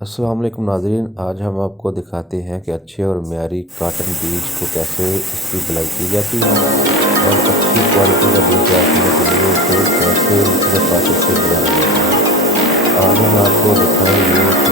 अस्सलाम वालेकुम नाज़रीन, आज हम आपको दिखाते हैं कि अच्छे और मियारी कॉटन बीज को कैसे इसकी बुनाई की जाती है और अच्छी क्वालिटी का बीज तैयार करने के लिए इसे कैसे मुख्तलिफ प्रोसेस से बुना जाता है। आज हम आपको दिखाएंगे